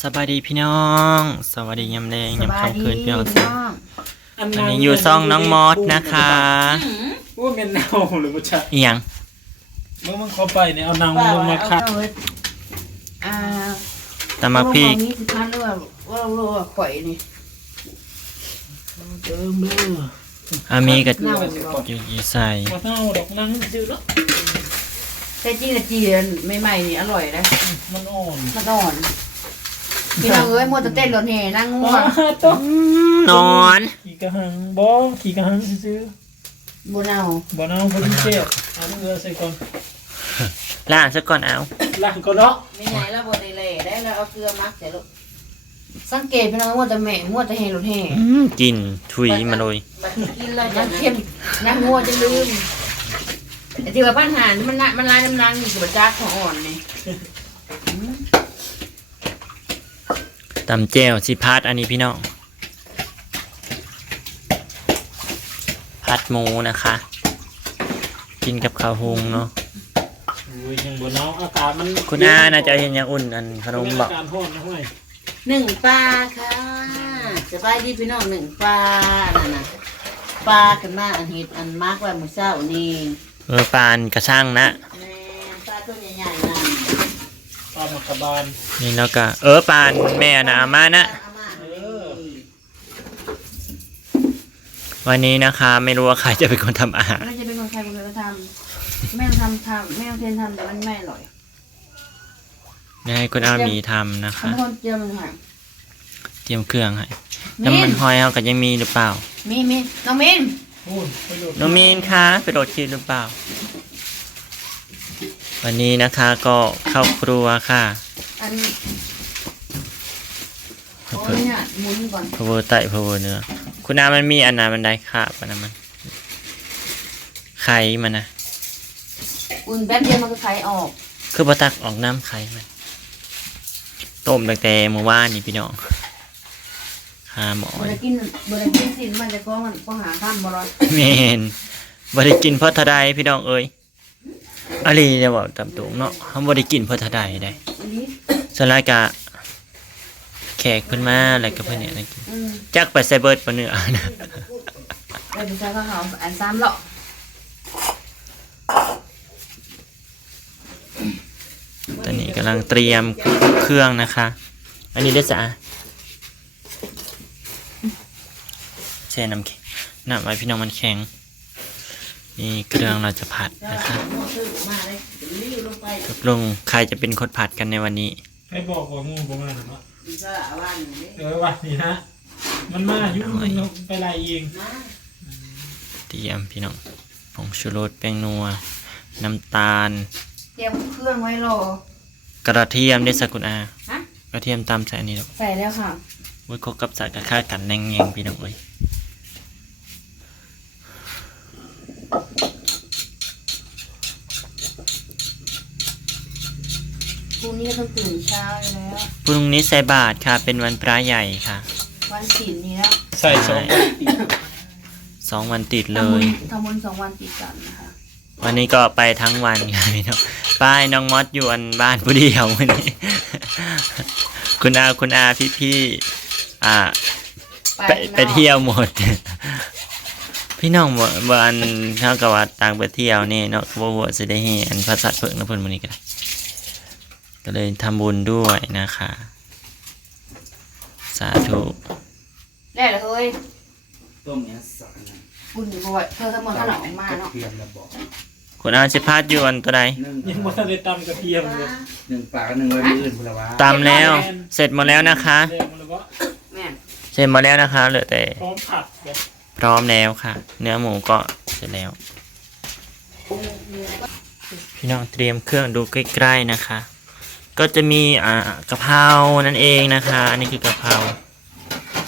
สวัสดีพี่น้องสวัสดียามแดงยามค่ำคืนพี่น้องอันนี้อยู่ซ่องน้องมอสนะคะว่าเป็นเน่าหรือว่าจะอีหยังเมื่อมันเข้าไปเนี่ยเอานางลงมาคัดตำมักพริกนี่คือคัดหรือว่าข่อยนี่เติมเด้อมีกับอยู่ใส่มาเน่าดอกนางจืดแล้วแต่จริงอะจีนใหม่ๆนี่อร่อยนะมันอ่อนพี่น้องเอ้ยมัวแต่เต้นรถแห่นั่งง่วงนอนขี่กระหังบ่ขี่กระหังซื้อบ่เน่าบ่เน่าพอดีเจ็บเอาเกลือใส่ก่อนล้างซะก่อนเอาล้างก่อนเนาะไม่ไหนแล้วบ่ได้เละได้แล้วเอาเกลือมักใส่ลูกสังเกตพี่น้องมัวแต่แม่มัวแต่แห่รถแห่กินถุยมาเลยกินแล้วยังเข้มนั่งง่วงจะลืมแต่ที่ว่าปัญหามันลายน้ำรังอยู่กับจักของอ่อนนี่ตำแจ่วสิพัดอันนี้พี่น้องพัดหมูนะคะกินกับข้าวหุงเนาะยังบนน้องอากาศมันคุณอาน่าจะเห็นอย่างอุ่นอันขนมบอกหนึ่งปลาค่ะจะไปดีพี่น้องหนึ่งปลาน่ะนะปลากันมาอันเห็ดอันมากไว้มื้อเช้านี่ปานกระช่างนะปลาตัวใหญ่ๆนะปลาหมักกระบาลนี่แล้วก็ปานแม่นะอามานะวันนี้นะคะไม่รู้ว่าใครจะเป็นคนทำอาหารไม่จะเป็นคนใครเป็นคนทำแม่ทำแม่เทนทำแต่มันไม่อร่อยนี่ให้คุณอามีทำนะคะคนเตรียมมันค่ะเตรียมเครื่องให้น้ำมันหอยเขาก็ยังมีหรือเปล่ามีน้องมินน้องมีนคะไปโดดคลิปหรือเปล่าวันนี้นะคะก็เข้าครัวค่ะอันโอ้ยเนี่ยหมุนก่อนพะเวอร์ไต่พะเวอร์เนื้อคุณอามันมีอันนามันได้ค่ะปะนะมันไข่มันนะอุ่นแป๊บเดียวมันก็ไข่ออกคือปะตักออกน้ำไข่มันต้มตั้งแต่เมื่อวานนี่พี่น้องหาหมอบริกินสินมันจะก็หาข้ามบอลเมนบริกินเพราะทะไดพี่น้องเอ้ยอะไรเดี๋ยวบอกตามตรงเนาะเขาบริกินเพราะทะไดได้สลายกะแขกเพิ่นมาอะไรกับเพิ่นเนี่ยนะกินจักไปไซเบิร์ดปะเนื้อนะไปดูใช้ข้าวหอมอันซ้ำหรอกตอนนี้กำลังเตรียมเครื่องนะคะอันนี้ได้จ้ะแช่น้ำแข็งน้ำไว้พี่น้องมันแข็งนี่เครื่องเราจะผัดนะคะตกลงใครจะเป็นคนผัดกันในวันนี้ให้บอกว่างูประมาณนั้นเนาะวันนี้ฮะมันมายุ่งไปไล่เองเตรียมพี่น้องผงชูรสแป้งนัวน้ำตาลเตรียมเครื่องไว้รอกระเทียมได้สักคุณอากระเทียมตำใส่อันนี้หรอใส่แล้วค่ะวุ้ยคกับใส่กระค่ากันแรงเงงพี่น้องเอ้ยพรุ่งนี้ต้องตื่นเช้าแล้วพรุ่งนี้ใส่บาตรค่ะเป็นวันพระใหญ่ค่ะวันศีลนี้แล้วใส่2 วันติดเลย ทำบุญ2 วันติดกันนะคะวันนี้ก็ไปทั้งวันค่ะพี่น้องป้ายน้องมอสอยู่อันบ้านผู้เดียววันนี้คุณอาพี่ไปเที่ยวหมดพี่น้องบ้านเท่ากับว่าต่างไปเที่ยวนี่เนาะว่าหัวจะได้เห็นพระสัตว์เพิ่งนะเพิ่นวันนี้ก็เลยทำบุญด้วยนะคะสาธุได้เลยเฮ้ยต้มเนี้ยสารบุญบ่อยเธอทำมาขนมมาเนาะคุณอาชิพาดอยู่อันตัวใดยังไม่ได้ตำกระเทียมเลย1 ปาก1 วันอื่นพุ่นละวะตำแล้วเสร็จหมดแล้วนะคะเสร็จหมดแล้วนะคะเหลือแต่พร้อมผัดพร้อมแล้วค่ะเนื้อหมูก็เสร็จแล้วพี่น้องเตรียมเครื่องดูใกล้ๆนะคะก็จะมีกะเพรานั่นเองนะคะอันนี้คือกะเพรา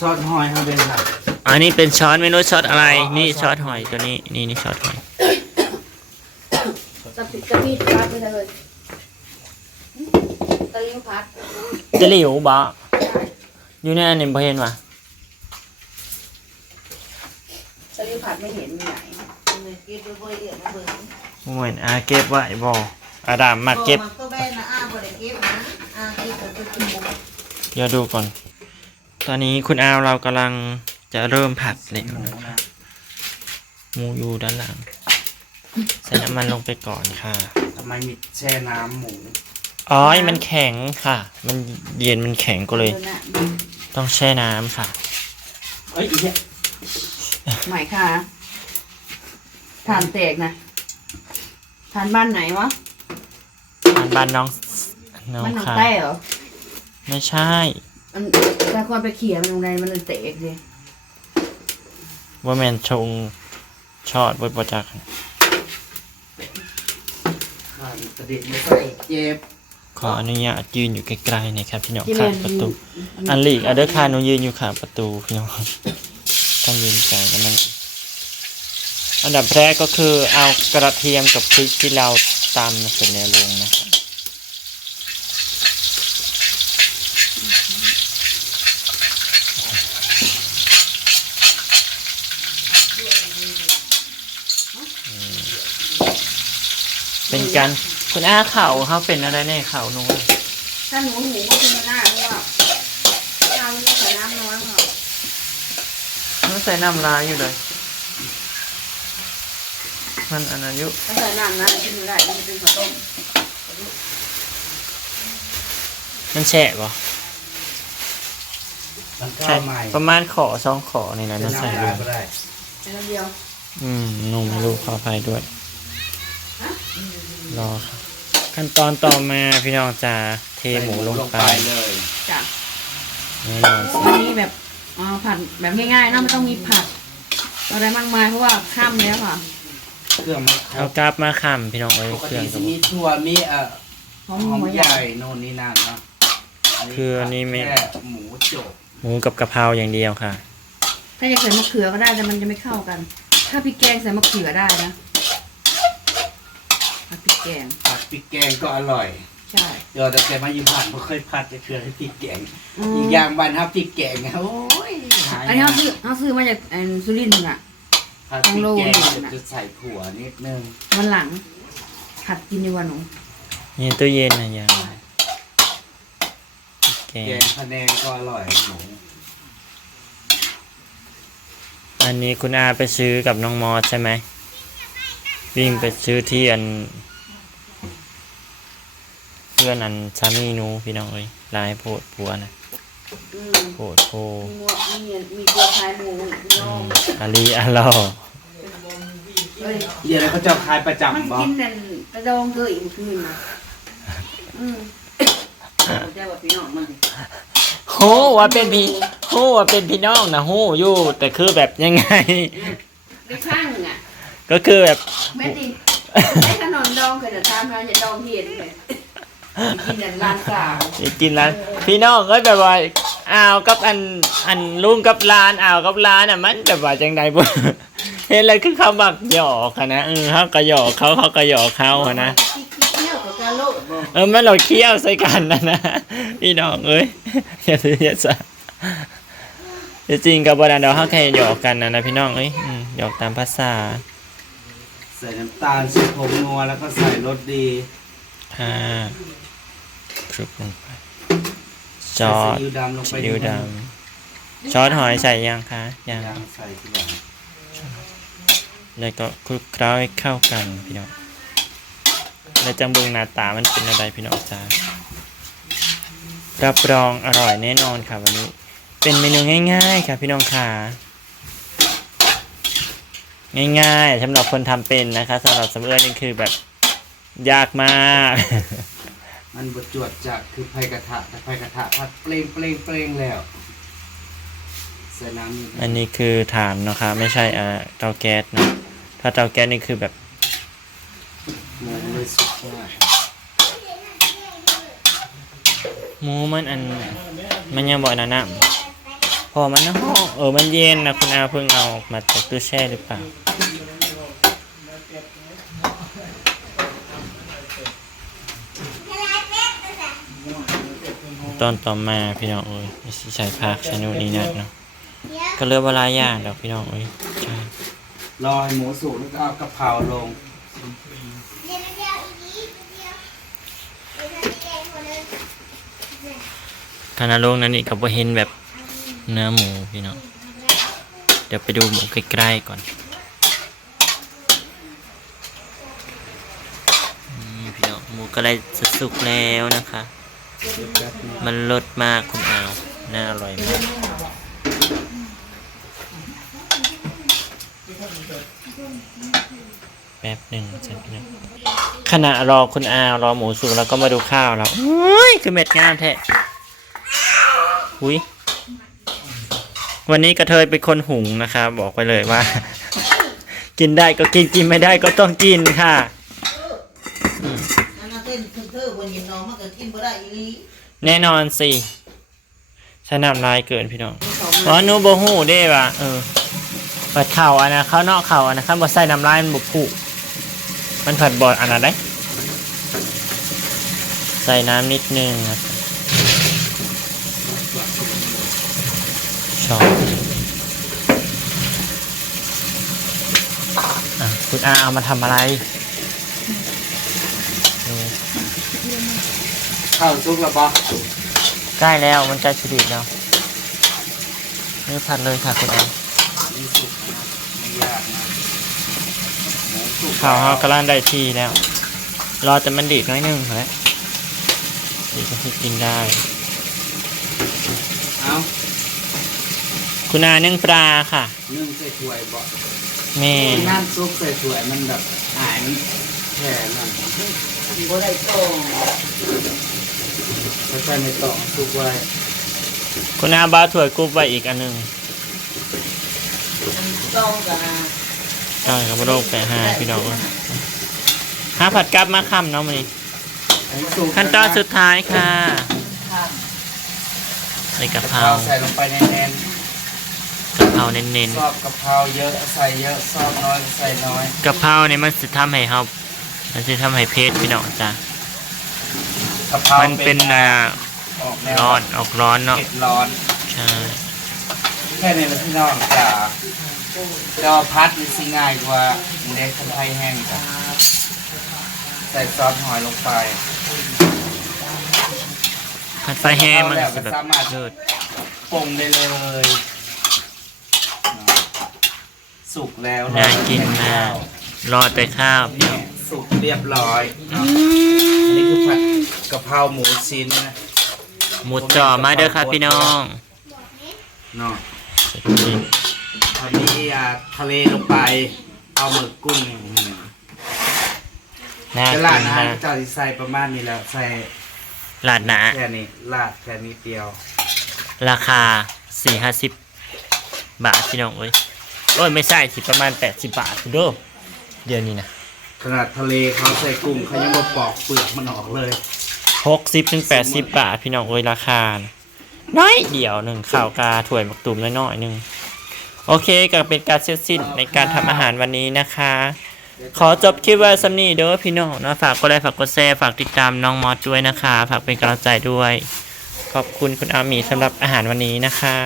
ซอสหอยครับเป็นครับอันนี้เป็นช้อนเมนูช้อนอะไรนี่ช้อนหอยตัวนี้นี่ช้อนหอยจะมีพัดไปเลยตะลิวพัดจะหลิวบ่อยู่ในอันนี้พอเห็นวะตะลิวพัดไม่เห็นไหนเก็บไว้เดี๋ยวมาเบิ่งโอ้ยเก็บไว้บ่อาดามมาเก็บตัวแม่นะบ่ได้เก็บนะเก็บตัวกิน เดี๋ยวดูก่อน ตอนนี้คุณอาวเรากำลังจะเริ่มผัดแล้ว หมู นะคะ นะ หมูอยู่ด้านหลัง ใส่น้ำมันลงไปก่อนค่ะ ทำไมมีแช่น้ำหมู อ๋อมันแข็งค่ะ มันเย็นมันแข็งก็เลย ต้องแช่น้ำค่ะ เอ้ยอีเนี่ย ใหม่ค่ะทานแตกนะทานบ้านไหนวะ บ้านน้อง บ้านหนอง ค่ะ ใต้เหรอ ไม่ใช่ มันถ้าคนไปเขี่ยมันตรงไหนมันเลยแตกเลย ว่าแมนชงชอดบนประจักษ์ ข้าวกระเด็นไม่ใส่เจ็บ ขออนุญาตยืนอยู่ใกล้ๆหนะครับพี่น้องข้างประตู อันลีกอันเดอร์คาหนูยืนอยู่ข้างประตูพี่น้องต้องยืนไกลกันนั่นอันดับแรกก็คือเอากระเทียมกับพริกที่เราตำเสร็จแล้วลงนะครับเป็นการคุณอาเข่าเขาเป็นอะไรแน่เข่าหนู ถ้าหนูหูก็คือมันน่าเพราะว่าข้าวมันไม่ใส่น้ำน้อยค่ะ มันใส่น้ำลายอยู่เลย มันอันอายุ ถ้าใส่น้ำนะกินไม่ได้มันจะเป็นข้าวต้ม มันแฉะปะ มันข้า ใช่ วใหม่ ประมาณขอสองขอนี่นะมันใส่ลง ก็ได้ แค่นั้นเดียว หนุ่มลูกขออภัยด้วย รอครับขั้นตอนต่อมาพี่น้องจะเทหมูลงไป เลย จ้ะ แน่นอนสิ วันนี้แบบผัดแบบง่ายๆเนอะไม่ต้องมีผัดอะไรมากมายเพราะว่าค่ำแล้วค่ะ เครื่องมันคร เอา บ กราบมาค่ำพี่น้องเอ้ย ปก เครื่ ติ องกั จะ บ มีถั่วมีหอม หอม หัว ให ใหญ่ ญ่โน่นนี่นั่นเนาะ คืออันนี้ไม่ แค่หมูจบ หมูกับกะเพราอย่างเดียวค่ะ ถ้าจะใส่มะเขือก็ได้แต่มันจะไม่เข้ากัน ถ้าพริกแกงใส่มะเขือได้นะผัดพริกแกง ผัดพริกแกงก็อร่อย ใช่ เดี๋ยวแต่มาอยู่ผ่านไม่เคยผัดจะเชื่อให้พริกแกง อืม อีกอย่างบ้านทับพริกแกงเนี่ยโอ้ยหาย อันนี้เขาซื้อมาจากสุรินทร์อ่ะ ผัดพริกแกง ของโลนึงน่ะ จะใส่ถั่วนิดนึง วันหลังผัดกินดีกว่าหนู นี่ตู้เย็นนะยายแก แก ง งพะแนงก็อร่อยหมู อันนี้คุณอาไปซื้อกับน้องมอสใช่ไหมวิ่งไปซื้อที่อันเพื่อนอันสามีหนูพี่น้องเอ้ยลายโพดผัวนะ อืม โพดโพ มีตัวคลายหมูพี่น้อง อาลีอาลอ เอ้ย เดี๋ยวเขาจะขายประ มัน จำบ่ กินนั่นกระดองเกยอีกคืนนะอืมเจ้าว่าพี่น้องมันสิ โหว่าเป็นพี่โหว่าเป็นพี่น้องนะโหอยู่แต่คือแบบยังไง ได้ข้างอ่ะ ก็คือแบบ แม่ดิได้ขนมดองเคยจะทำมาจะดองเห็นเลยกินนั่นร้านสาว ไปกินร้านพี่น้องก็แบบว่าอ้าวกับอันลุงกับร้านอ้าวกับร้านอ่ะมันแบบว่าจังใดบ่ เห็นอะไรคือเขาบักหยอกอะนะเขาก็หยอกเขาก็หยอกเขาอะนะ เที่ยวกับกาโลดบ่ มันเราเคี้ยวใส่กันนะพี่น้องเอ้ยอย่าซื้ออย่าซะจริงกับบดันเราเขาแค่หยอกกันนะพี่น้องเอ้ยหยอกตามภาษา ใส่น้ำตาลใส่ผงนัวแล้วก็ใส่รสดี ค่ะคลุกลงไปซ ใส่ อ ซี ส อิ๊วดำลงไป ซีอิ๊วดำซอสหอยใส่ยังคะยัง ยังใส่ทีหลัง แล้วก็คลุกเคล้าให้เข้ากันพี่น้องแล้วจังเบิงหน้าตามันเป็นอะไรพี่น้องจ้ารับรองอร่อยแน่นอนค่ะวันนี้ เป็นเมนูง่ายๆค่ะพี่น้องค่ะง่ายๆสำหรับคนทำเป็นนะคะสำหรับสำเร็จนี่คือแบบยากมาก มันบดจวดจากคือไฟกระทะแต่ไฟกระทะพัดเปลงเปลงเปลงแล้วใส่น้ำนิดนึง อันนี้คือถ่านนะคะไม่ใช่เตาแก๊สนะถ้าเตาแก๊สนี่คือแบบ หมูเลยสุดยอด หมูมันมันยังบ่อยนะพอมันนะมันเย็นนะคุณอาเพิ่งเอาออกมาจากตู้แช่หรือเปล่าตอนต่อมาพี่น้องเอ้ยมีสิใส่ผักใส่นู่นนี่นั่นเนาะก็เลือกว่าหลายอย่างดอกพี่น้องเอ้ยใช่ รอให้หมูสุกแล้วก็เอากะเพราลง คณะโลกนั้นนี่ก็บ่เห็นแบบเนื้อหมูพี่น้องเดี๋ยวไปดูหมูใกล้ๆก่อนนี่พี่น้องหมูก็ได้สุกแล้วนะคะ มันรสมากคุณอาวน่าอร่อยมากแป๊บหนึ่งฉันพี่น้องขณะรอคุณอาวรอหมูสุกแล้วก็มาดูข้าวแล้วอุ้ยคือเม็ดงามแท้อุ้ยวันนี้กระเทยเป็นคนหุงนะคะบอกไปเลยว่า กินได้ก็กินกินไม่ได้ก็ต้องกินค่ะ อันนั้นเต้นเธอวันยินน้องมันก็กินบ่ได้อีหลี แน่นอนสิฉันนำลายเกินพี่น้องอ๋อหนูโบหูได้ป่ะเปิดเข่าอันนะข้าวนอกเข่าอันนะข้าวบดใส่น้ำลายมันบุกผุมันผัดบอดอันนั้นได้ใส่น้ำนิดนึงนะช้อนคุณอาเอามาทำอะไรดู ข้าวซุกแล้วปะ ใกล้แล้วมันใกล้สุดแล้วนี่ผัดเลยค่ะคุณอา นี่สุกนะไม่ยากนะหมูสุก ข้าวเขากำลังได้ที่แล้ว รอแต่มันดีดน้อยนึงแล้วดีก็คือกินได้ เอา คุณอานึ่งปลาค่ะ นึ่งใส่ถ้วยบ่ แม่ น้ำซุปใส่ถ้วยมันแบบหายมันแผ่นั่น บ่ได้ต้อง แล้วใส่ไม่ต้องซุปไว้ คุณอาบาถั่วยกรุ๊บไว้อีกอันหนึ่ง ต้องกัน ก็กระโดดไปหาพี่น้องหาผัดกับมะขามเนาะมันนี่ อันนี้สุก ขั้นตอนสุดท้ายค่ะใส่กะเพรา ใส่ลงไปแน่น กะเพราเน้น ๆชอบกะเพราเยอะใส่เยอะชอบน้อยใส่น้อย ๆกะเพราเนี่ยมันจะทำให้เรามันจะทำให้เพชรพี่น้องจ้ะ กะเพรา มันเป็น ออกแนว ร้อนออกร้อนเนาะ เผ็ดร้อน ใช่ แค่นี้แหละพี่น้องจ๋าจอพัดมันสิง่ายกว่าหมูแดงคนไทยแห้งจ้ะใส่ซอสหอยลงไป ผัดไฟแห้งมันจะแบบเลิศ ปรุงได้เลยสุกแล้ว น่ากินมากรอแต่ข้าวพี่น้อง สุกเรียบร้อยเนาะอันนี้คือผัดกะเพราหมูชิ้นนะ หมูจ่อมาเด้อค่ะพี่น้อง เนาะตอนนี้ทะเลลงไป เอาหมึกกุ้ง น่า จะ กิ ลาด น นะฮะ มาก จะใส่ประมาณนี้แล้วใส่ ลาดหนา แค่นี้ลาดแค่นี้เดียว ราคา 4-50 บาทพี่น้องเอ้ยโอ้ยไม่ใช่สิประมาณ80 บาทเด้อเดี๋ยวนี้นะ ขนาดทะเลเขาใส่กุ้งเขายังมาปอกเปลือกมันออกเลย 60-80 บาทพี่น้องเอ้ยราคาน้อยเดียวหนึ่งข้าวกาถ้วยหมักตุ่มน้อยๆหนึ่งโอเคก็เป็นการเสร็จสิ้นในการทำอาหารวันนี้นะคะ ขอจบคลิปไว้สำนีเด้อพี่น้องนะฝากกดไลค์ฝากกดแชร์ฝากติดตามน้องมอสด้วยนะคะฝากเป็นกำลังใจด้วย ขอบคุณคุณอาหมีสำหรับอาหารวันนี้นะคะ